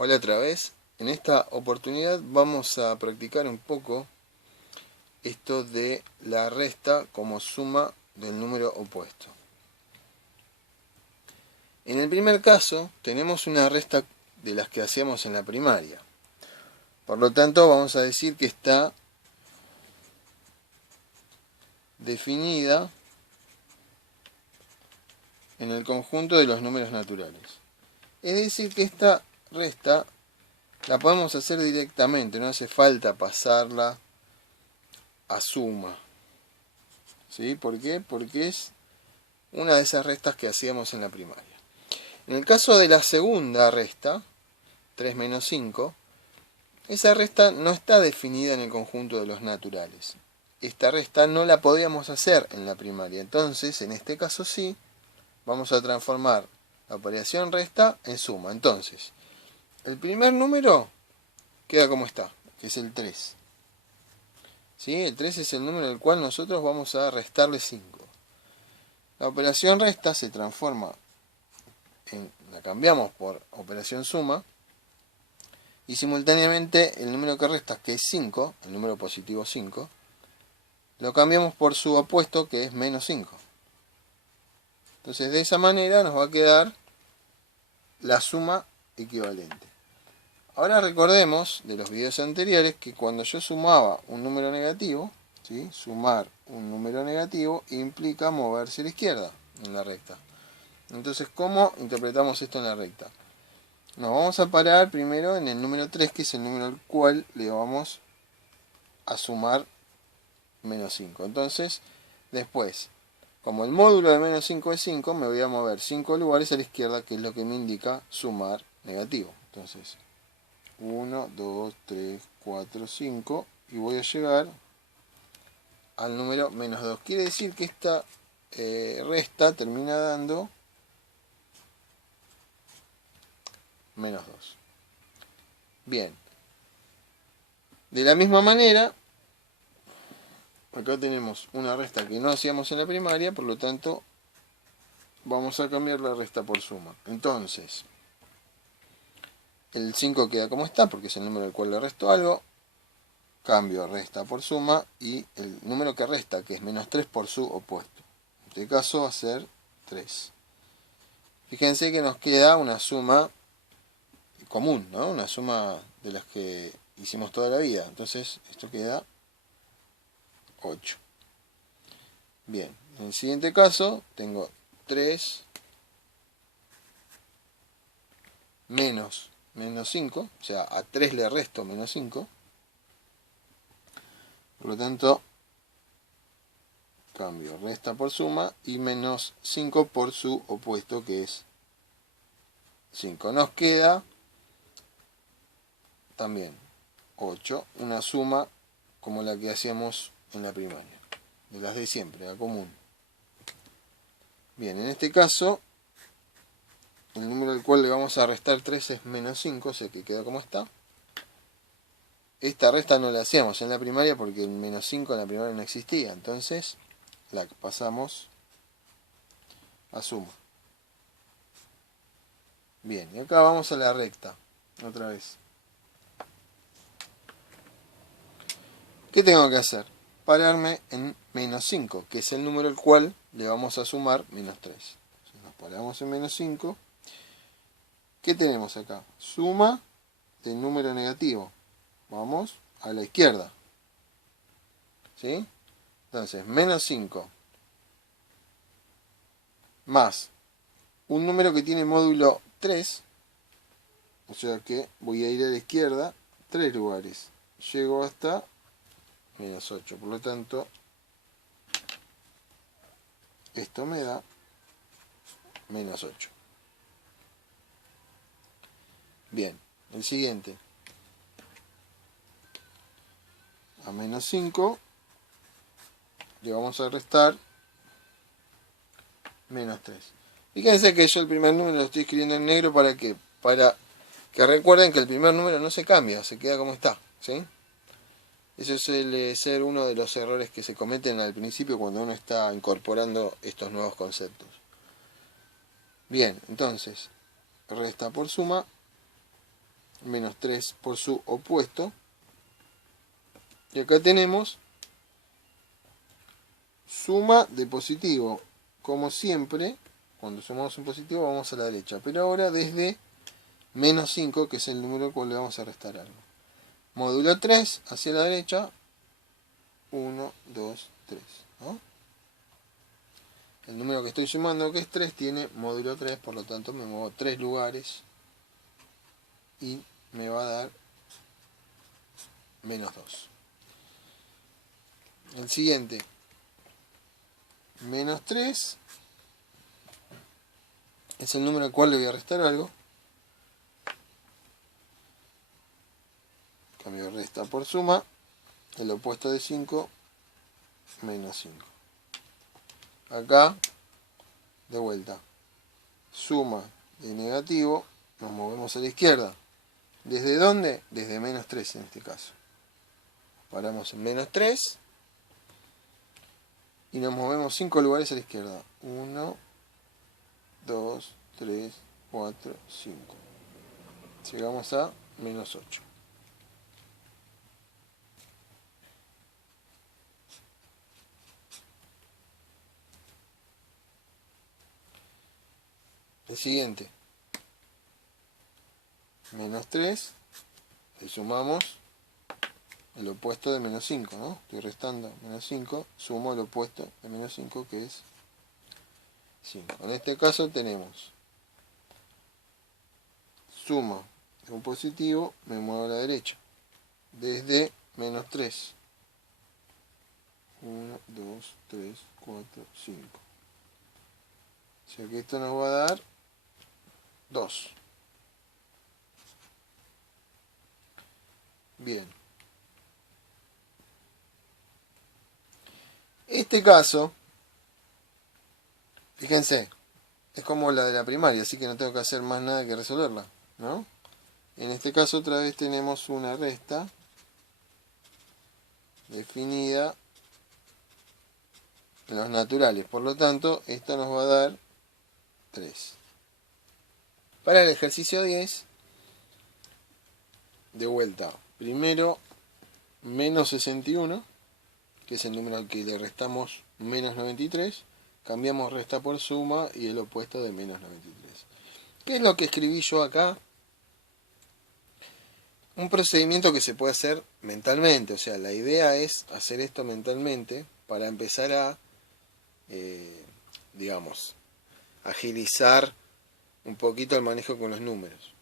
Hola otra vez. En esta oportunidad vamos a practicar un poco esto de la resta como suma del número opuesto. En el primer caso tenemos una resta de las que hacíamos en la primaria. Por lo tanto vamos a decir que está definida en el conjunto de los números naturales. Es decir que esta resta la podemos hacer directamente, no hace falta pasarla a suma. ¿Sí? ¿Por qué? Porque es una de esas restas que hacíamos en la primaria. En el caso de la segunda resta, 3 menos 5, esa resta no está definida en el conjunto de los naturales. Esta resta no la podíamos hacer en la primaria. Entonces, en este caso sí, vamos a transformar la operación resta en suma. Entonces, el primer número queda como está, que es el 3. ¿Sí? El 3 es el número al cual nosotros vamos a restarle 5. La operación resta se transforma la cambiamos por operación suma y simultáneamente el número que resta, que es 5, el número positivo 5, lo cambiamos por su opuesto, que es menos 5. Entonces de esa manera nos va a quedar la suma equivalente. Ahora recordemos de los videos anteriores que cuando yo sumaba un número negativo, ¿sí? Sumar un número negativo implica moverse a la izquierda en la recta. Entonces, ¿cómo interpretamos esto en la recta? Nos vamos a parar primero en el número 3, que es el número al cual le vamos a sumar menos 5. Entonces, después, como el módulo de menos 5 es 5, me voy a mover 5 lugares a la izquierda, que es lo que me indica sumar negativo. Entonces, 1, 2, 3, 4, 5, y voy a llegar al número menos 2. Quiere decir que esta resta termina dando menos 2. Bien. De la misma manera, acá tenemos una resta que no hacíamos en la primaria, por lo tanto, vamos a cambiar la resta por suma. Entonces, el 5 queda como está, porque es el número al cual le resto algo. Cambio resta por suma y el número que resta, que es menos 3, por su opuesto. En este caso va a ser 3. Fíjense que nos queda una suma común, ¿no? Una suma de las que hicimos toda la vida. Entonces, esto queda 8. Bien, en el siguiente caso tengo 3 menos 5, o sea, a 3 le resto menos 5. Por lo tanto, cambio resta por suma y menos 5 por su opuesto, que es 5. Nos queda también 8, una suma como la que hacíamos en la primaria, de las de siempre, la común. Bien, en este caso, el número al cual le vamos a restar 3 es menos 5, o sea que queda como está. Esta resta no la hacíamos en la primaria porque el menos 5 en la primaria no existía, entonces la pasamos a suma. Bien, y acá vamos a la recta, otra vez. ¿Qué tengo que hacer? Pararme en menos 5, que es el número al cual le vamos a sumar menos 3. Entonces nos paramos en menos 5. ¿Qué tenemos acá? Suma del número negativo. Vamos a la izquierda. ¿Sí? Entonces, menos 5 más un número que tiene módulo 3, o sea que voy a ir a la izquierda 3 lugares. Llego hasta menos 8. Por lo tanto, esto me da menos 8. Bien, el siguiente. A menos 5 le vamos a restar menos 3. Fíjense que yo el primer número lo estoy escribiendo en negro para que recuerden que el primer número no se cambia, se queda como está, ¿sí? Eso suele ser uno de los errores que se cometen al principio cuando uno está incorporando estos nuevos conceptos. Bien, entonces, resta por suma menos 3 por su opuesto. Y acá tenemos suma de positivo. Como siempre, cuando sumamos un positivo vamos a la derecha. Pero ahora desde menos 5, que es el número al cual le vamos a restar algo. Módulo 3 hacia la derecha. 1, 2, 3. ¿No? El número que estoy sumando, que es 3, tiene módulo 3. Por lo tanto me muevo 3 lugares. Y me va a dar menos 2. El siguiente. Menos 3 es el número al cual le voy a restar algo. Cambio resta por suma. El opuesto de 5, menos 5. Acá, de vuelta, suma de negativo, nos movemos a la izquierda. ¿Desde dónde? Desde menos 3 en este caso. Paramos en menos 3 y nos movemos 5 lugares a la izquierda. 1, 2, 3, 4, 5. Llegamos a menos 8. El siguiente. Menos 3. Le sumamos el opuesto de menos 5, ¿no? Estoy restando menos 5. Sumo el opuesto de menos 5, que es 5. En este caso tenemos suma de un positivo, me muevo a la derecha. Desde menos 3. 1, 2, 3, 4, 5. O sea que esto nos va a dar 2. Bien. Este caso, fíjense, es como la de la primaria, así que no tengo que hacer más nada que resolverla, ¿no? En este caso otra vez tenemos una resta definida en los naturales. Por lo tanto, esto nos va a dar 3. Para el ejercicio 10, de vuelta, primero menos 61, que es el número al que le restamos menos 93, cambiamos resta por suma y el opuesto de menos 93. ¿Qué es lo que escribí yo acá? Un procedimiento que se puede hacer mentalmente, o sea, la idea es hacer esto mentalmente para empezar a, digamos, agilizar un poquito el manejo con los números.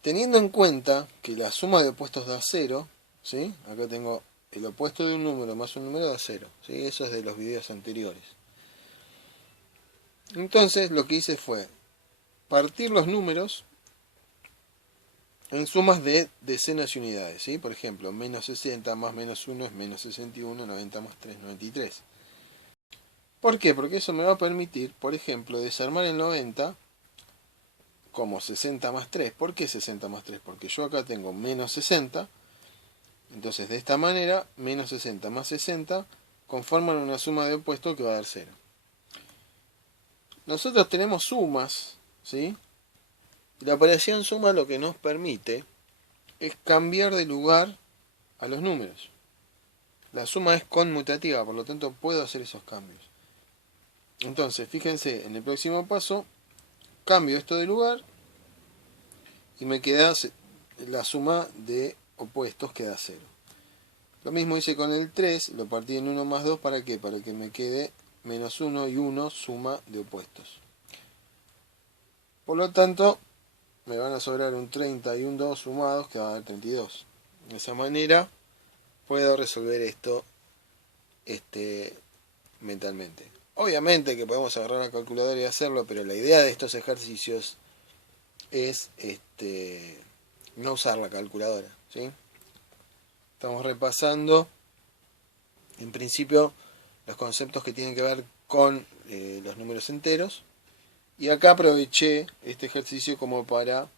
Teniendo en cuenta que la suma de opuestos da 0, ¿sí? Acá tengo el opuesto de un número más un número da 0, ¿sí? Eso es de los videos anteriores. Entonces lo que hice fue partir los números en sumas de decenas y unidades, ¿sí? Por ejemplo, menos 60 más menos 1 es menos 61, 90 más 3, 93. ¿Por qué? Porque eso me va a permitir, por ejemplo, desarmar el 90 como 60 más 3. ¿Por qué 60 más 3? Porque yo acá tengo menos 60. Entonces, de esta manera, menos 60 más 60 conforman una suma de opuestos que va a dar 0. Nosotros tenemos sumas, ¿sí? Y la operación suma lo que nos permite es cambiar de lugar a los números. La suma es conmutativa, por lo tanto puedo hacer esos cambios. Entonces, fíjense, en el próximo paso, cambio esto de lugar y me queda la suma de opuestos que da 0. Lo mismo hice con el 3, lo partí en 1 más 2, ¿para qué? Para que me quede menos 1 y 1, suma de opuestos. Por lo tanto, me van a sobrar un 30 y un 2 sumados, que va a dar 32. De esa manera, puedo resolver esto mentalmente. Obviamente que podemos agarrar la calculadora y hacerlo, pero la idea de estos ejercicios es no usar la calculadora, ¿sí? Estamos repasando, en principio, los conceptos que tienen que ver con los números enteros. Y acá aproveché este ejercicio como para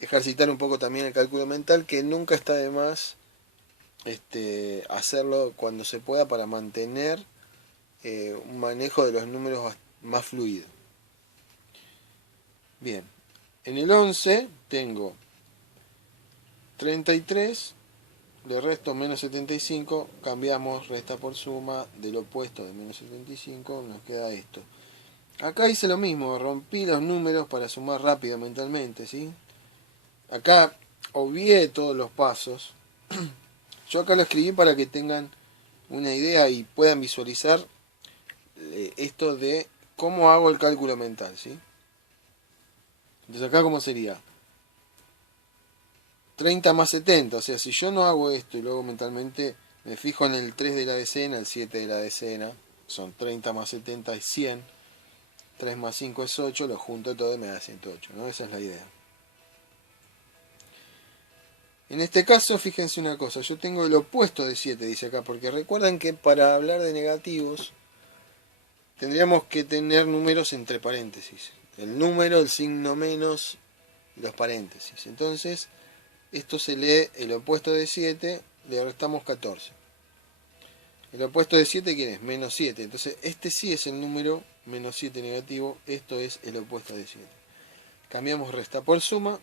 ejercitar un poco también el cálculo mental, que nunca está de más hacerlo cuando se pueda para mantener un manejo de los números más fluido. Bien, En el 11 tengo 33, le resto menos 75, cambiamos resta por suma del opuesto de menos 75, nos queda esto. Acá hice lo mismo, rompí los números para sumar rápido mentalmente, ¿sí? Acá obvié todos los pasos. Yo acá lo escribí para que tengan una idea y puedan visualizar esto de cómo hago el cálculo mental, ¿sí? Entonces acá cómo sería 30 más 70, o sea, si yo no hago esto y luego mentalmente me fijo en el 3 de la decena, el 7 de la decena, son 30 más 70 es 100, 3 más 5 es 8, lo junto todo y me da 108, ¿no? Esa es la idea. En este caso, fíjense una cosa, yo tengo el opuesto de 7, dice acá, porque recuerdan que para hablar de negativos tendríamos que tener números entre paréntesis. El número, el signo menos y los paréntesis. Entonces, esto se lee el opuesto de 7, le restamos 14. El opuesto de 7, ¿quién es? Menos 7. Entonces, este sí es el número menos 7 negativo, esto es el opuesto de 7. Cambiamos resta por suma,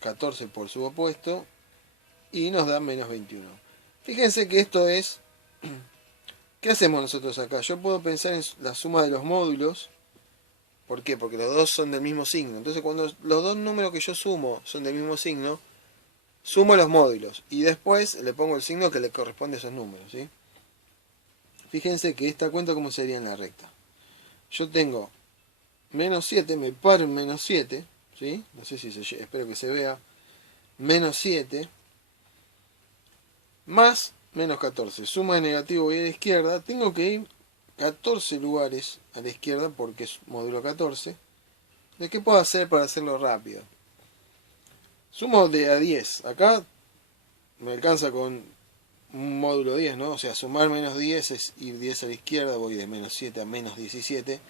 14 por su opuesto, y nos da menos 21. Fíjense que esto es... ¿Qué hacemos nosotros acá? Yo puedo pensar en la suma de los módulos. ¿Por qué? Porque los dos son del mismo signo. Entonces, cuando los dos números que yo sumo son del mismo signo, sumo los módulos y después le pongo el signo que le corresponde a esos números, ¿sí? Fíjense que esta cuenta cómo sería en la recta. Yo tengo menos 7, me paro en menos 7, ¿sí? No sé si espero que se vea. Menos 7 más menos 14. Suma de negativo voy a la izquierda. Tengo que ir 14 lugares a la izquierda porque es módulo 14. ¿De qué puedo hacer para hacerlo rápido? Sumo de a 10. Acá me alcanza con un módulo 10, ¿no? O sea, sumar menos 10 es ir 10 a la izquierda, voy de menos 7 a menos 17.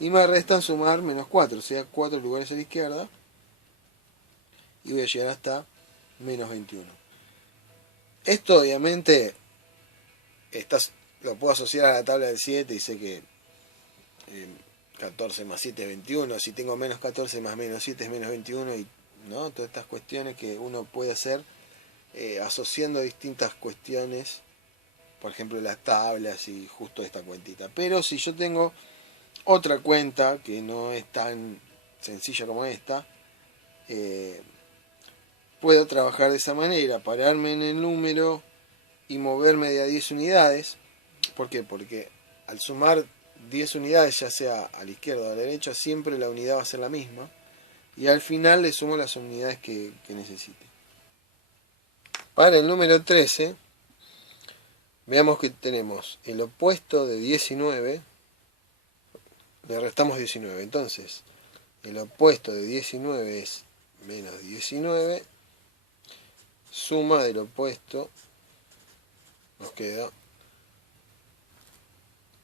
Y me restan sumar menos 4, o sea, 4 lugares a la izquierda. Y voy a llegar hasta menos 21. Esto obviamente lo puedo asociar a la tabla del 7 y sé que 14 más 7 es 21. Si tengo menos 14 más menos 7 es menos 21. Y ¿no? Todas estas cuestiones que uno puede hacer asociando distintas cuestiones, por ejemplo las tablas y justo esta cuentita. Pero si yo tengo otra cuenta que no es tan sencilla como esta, puedo trabajar de esa manera, pararme en el número y moverme de a 10 unidades. ¿Por qué? Porque al sumar 10 unidades, ya sea a la izquierda o a la derecha, siempre la unidad va a ser la misma. Y al final le sumo las unidades que necesite. Para el número 13, veamos que tenemos el opuesto de 19, le restamos 19. Entonces, el opuesto de 19 es menos 19. Suma del opuesto nos queda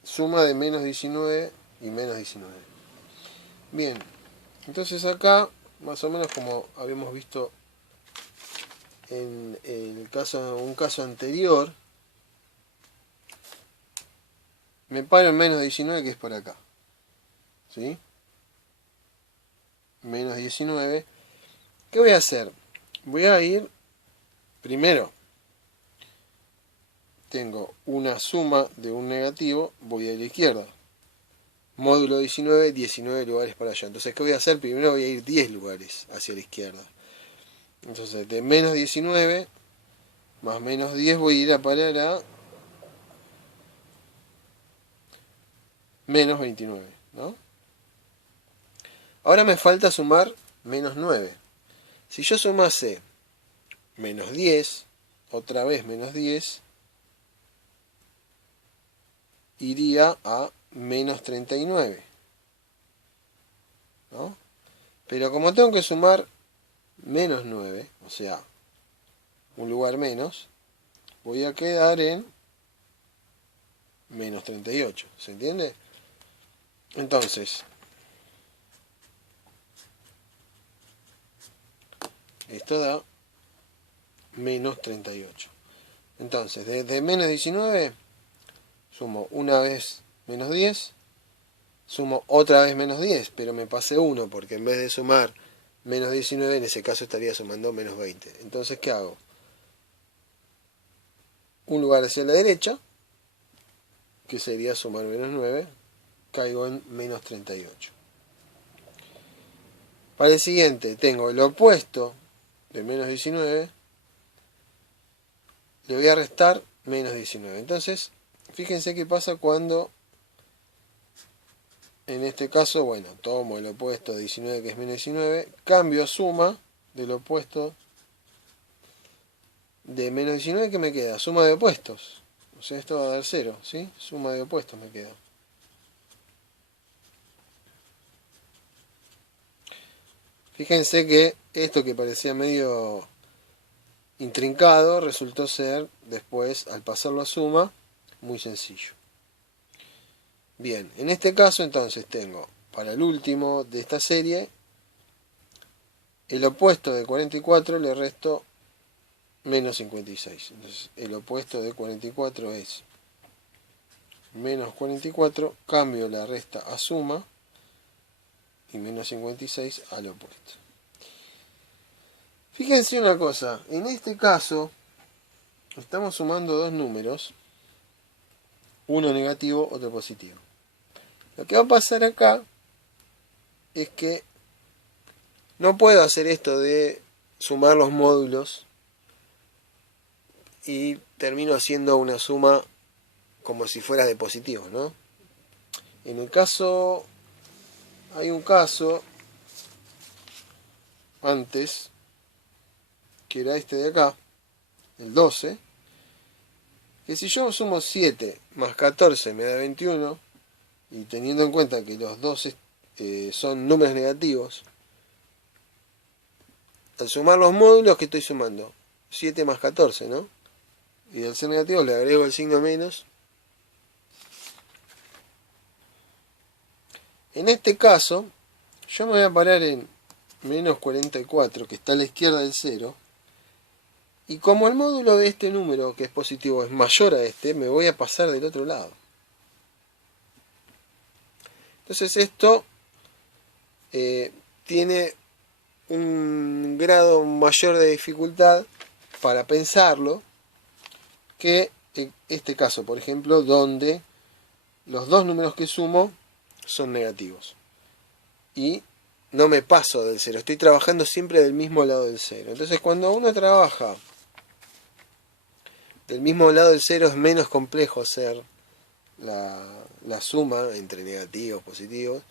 suma de menos 19 y menos 19. Bien, entonces acá, más o menos como habíamos visto en un caso anterior, me paro en menos 19, que es por acá, ¿sí? Menos 19. ¿Qué voy a hacer? Voy a ir, primero, tengo una suma de un negativo, voy a la izquierda. Módulo 19, 19 lugares para allá. Entonces, ¿qué voy a hacer? Primero voy a ir 10 lugares hacia la izquierda. Entonces, de menos 19 más menos 10 voy a ir a parar a menos 29, ¿no? Ahora me falta sumar menos 9. Si yo sumase menos 10, otra vez menos 10, iría a menos 39, ¿no? Pero como tengo que sumar menos 9, o sea, un lugar menos, voy a quedar en menos 38, ¿se entiende? Entonces, esto da menos 38. Entonces, desde menos 19, sumo una vez menos 10, sumo otra vez menos 10, pero me pasé 1, porque en vez de sumar menos 19 en ese caso estaría sumando menos 20. Entonces, ¿qué hago? Un lugar hacia la derecha, que sería sumar menos 9, caigo en menos 38. Para el siguiente tengo el opuesto de menos 19, le voy a restar menos 19. Entonces, fíjense qué pasa cuando, en este caso, bueno, tomo el opuesto de 19 que es menos 19, cambio suma del opuesto de menos 19, que me queda suma de opuestos. O sea, esto va a dar 0, ¿sí? Suma de opuestos me queda. Fíjense que esto que parecía medio intrincado resultó ser, después, al pasarlo a suma, muy sencillo. Bien, en este caso entonces tengo, para el último de esta serie, el opuesto de 44 le resto menos 56. Entonces el opuesto de 44 es menos 44, cambio la resta a suma y menos 56 al opuesto. Fíjense una cosa, en este caso estamos sumando dos números, uno negativo, otro positivo. Lo que va a pasar acá es que no puedo hacer esto de sumar los módulos y termino haciendo una suma como si fuera de positivos, ¿no? En el caso, hay un caso antes, que era este de acá, el 12, que si yo sumo 7 más 14 me da 21, y teniendo en cuenta que los dos son números negativos, al sumar los módulos, que estoy sumando 7 más 14, ¿no? Y al ser negativo le agrego el signo menos. En este caso, yo me voy a parar en menos 44, que está a la izquierda del 0. Y como el módulo de este número, que es positivo, es mayor a este, me voy a pasar del otro lado. Entonces esto tiene un grado mayor de dificultad para pensarlo que en este caso, por ejemplo, donde los dos números que sumo son negativos. Y no me paso del 0, estoy trabajando siempre del mismo lado del 0. Entonces cuando uno trabaja del mismo lado del 0 es menos complejo hacer la suma entre negativos y positivos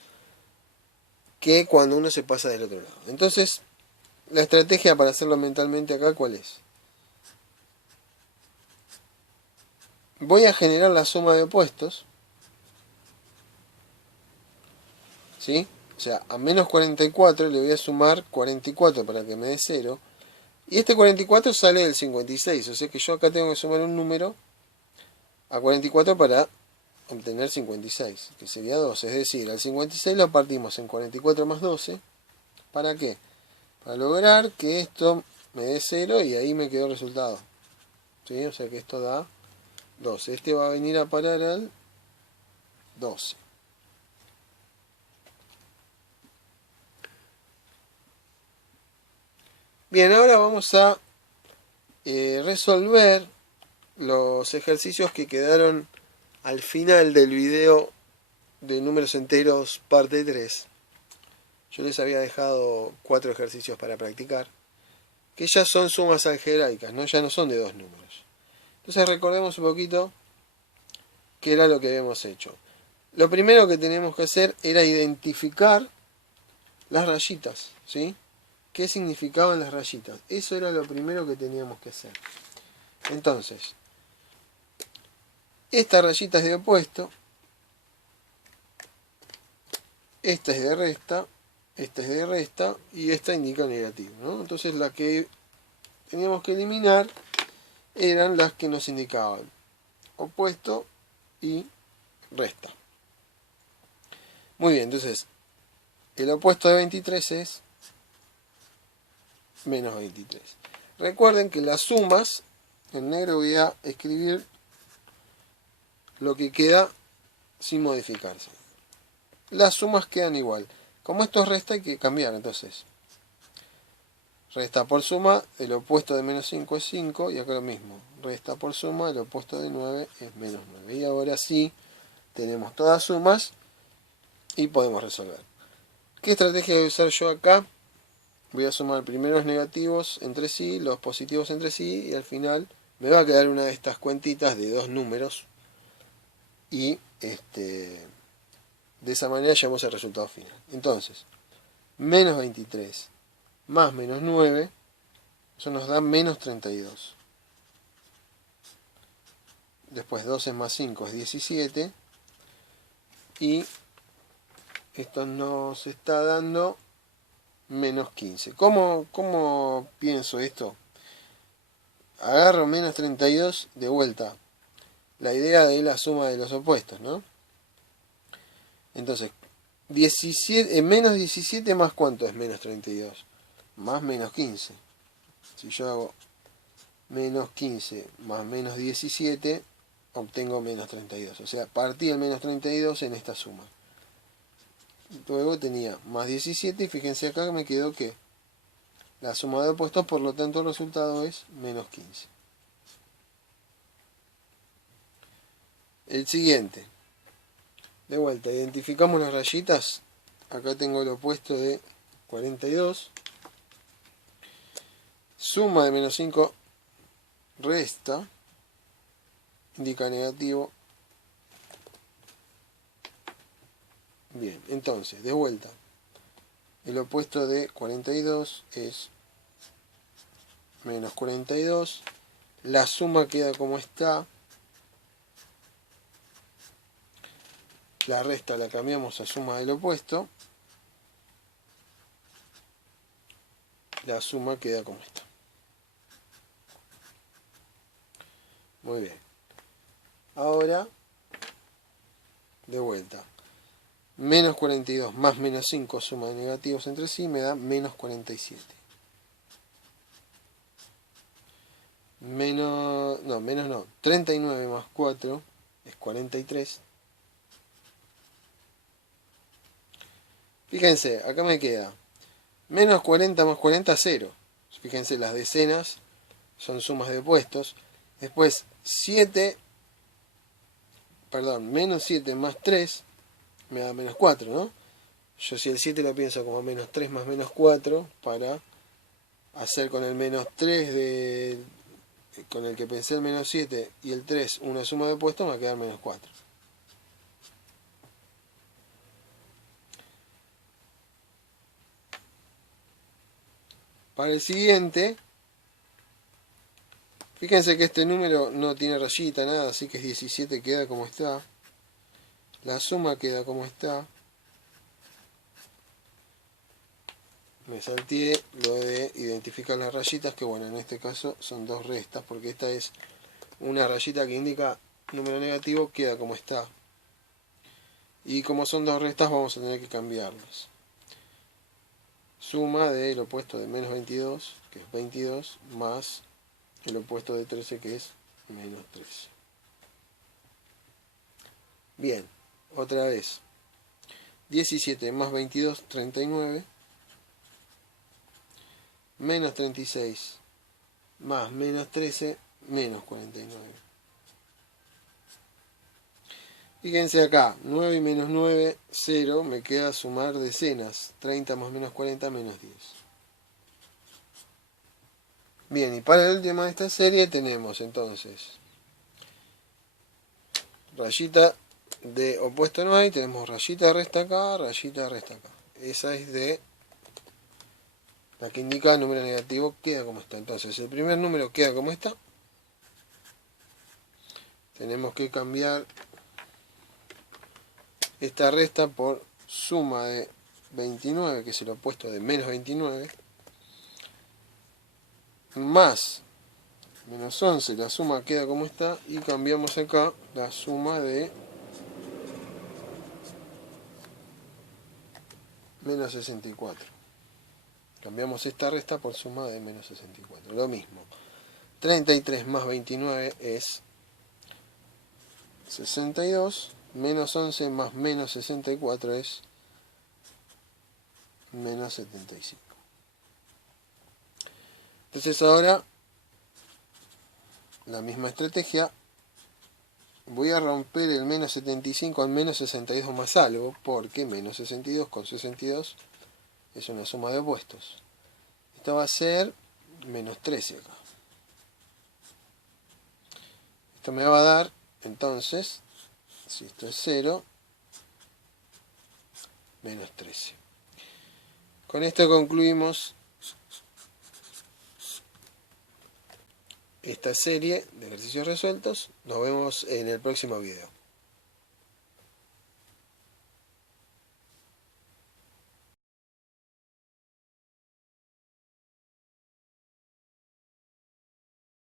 que cuando uno se pasa del otro lado. Entonces, la estrategia para hacerlo mentalmente acá, ¿cuál es? Voy a generar la suma de opuestos, ¿sí? O sea, a menos 44 le voy a sumar 44 para que me dé 0. Y este 44 sale del 56, o sea que yo acá tengo que sumar un número a 44 para obtener 56, que sería 12. Es decir, al 56 lo partimos en 44 más 12. ¿Para qué? Para lograr que esto me dé 0 y ahí me quedó el resultado. ¿Sí? O sea que esto da 12. Este va a venir a parar al 12. Bien, ahora vamos a resolver los ejercicios que quedaron al final del video de números enteros parte 3. Yo les había dejado 4 ejercicios para practicar, que ya son sumas algebraicas, ¿no? Ya no son de dos números. Entonces recordemos un poquito qué era lo que habíamos hecho. Lo primero que teníamos que hacer era identificar las rayitas, ¿sí? ¿Qué significaban las rayitas? Eso era lo primero que teníamos que hacer. Entonces, esta rayita es de opuesto, esta es de resta, esta es de resta y esta indica negativo, ¿no? Entonces la que teníamos que eliminar eran las que nos indicaban opuesto y resta. Muy bien, entonces el opuesto de 23 es menos 23. Recuerden que las sumas, en negro voy a escribir lo que queda sin modificarse. Las sumas quedan igual. Como esto es resta hay que cambiar, entonces Resta por suma, el opuesto de menos 5 es 5, y acá lo mismo. Resta por suma, el opuesto de 9 es menos 9. Y ahora sí, tenemos todas sumas y podemos resolver. ¿Qué estrategia voy a usar yo acá? Voy a sumar primero los negativos entre sí, los positivos entre sí, y al final me va a quedar una de estas cuentitas de dos números. Y de esa manera llegamos al resultado final. Entonces, menos 23 más menos 9, eso nos da menos 32. Después 12 más 5 es 17. Y esto nos está dando menos 15. ¿Cómo pienso esto? Agarro menos 32 de vuelta. La idea de la suma de los opuestos, ¿no? Entonces, 17, menos 17 más ¿cuánto es menos 32? Más menos 15. Si yo hago menos 15 más menos 17, obtengo menos 32. O sea, partí el menos 32 en esta suma. Luego tenía más 17 y fíjense acá que me quedó que la suma de opuestos, por lo tanto el resultado es menos 15. El siguiente. De vuelta, identificamos las rayitas. Acá tengo el opuesto de 42. Suma de menos 5 resta. Indica negativo. Bien, entonces, de vuelta. El opuesto de 42 es menos 42. La suma queda como está. La resta la cambiamos a suma del opuesto. La suma queda como está. Muy bien. Ahora, de vuelta. Menos 42 más menos 5 suma de negativos entre sí me da menos 47. Menos no. 39 más 4 es 43. Fíjense, acá me queda menos 40 más 40, 0. Fíjense, las decenas son sumas de opuestos. Después, menos 7 más 3 me da menos 4, ¿no? Yo si el 7 lo pienso como menos 3 más menos 4, para hacer con el menos 3 con el que pensé el menos 7 y el 3 una suma de opuestos, me va a quedar menos 4. Para el siguiente, fíjense que este número no tiene rayita, nada, así que es 17, queda como está. La suma queda como está. Me salteé lo de identificar las rayitas, que bueno, en este caso son dos restas, porque esta es una rayita que indica número negativo, queda como está. Y como son dos restas, vamos a tener que cambiarlas. Suma del opuesto de menos 22, que es 22, más el opuesto de 13, que es menos 13. Bien, otra vez. 17 más 22, 39. Menos 36 más menos 13, menos 49. Fíjense acá, 9 y menos 9, 0, me queda sumar decenas. 30 más menos 40, menos 10. Bien, y para el último de esta serie tenemos entonces rayita de opuesto no hay, tenemos rayita de resta acá, rayita de resta acá. Esa es de la que indica el número negativo, queda como está. Entonces el primer número queda como está. Tenemos que cambiar esta resta por suma de 29, que es el opuesto de menos 29, más menos 11, la suma queda como está, y cambiamos acá la suma de menos 64. Cambiamos esta resta por suma de menos 64. Lo mismo. 33 más 29 es 62. Menos 11 más menos 64 es menos 75. Entonces ahora, la misma estrategia, voy a romper el menos 75 al menos 62 más algo, porque menos 62 con 62 es una suma de opuestos. Esto va a ser menos 13 acá. Esto me va a dar, entonces, si esto es 0, menos 13. Con esto concluimos esta serie de ejercicios resueltos. Nos vemos en el próximo video.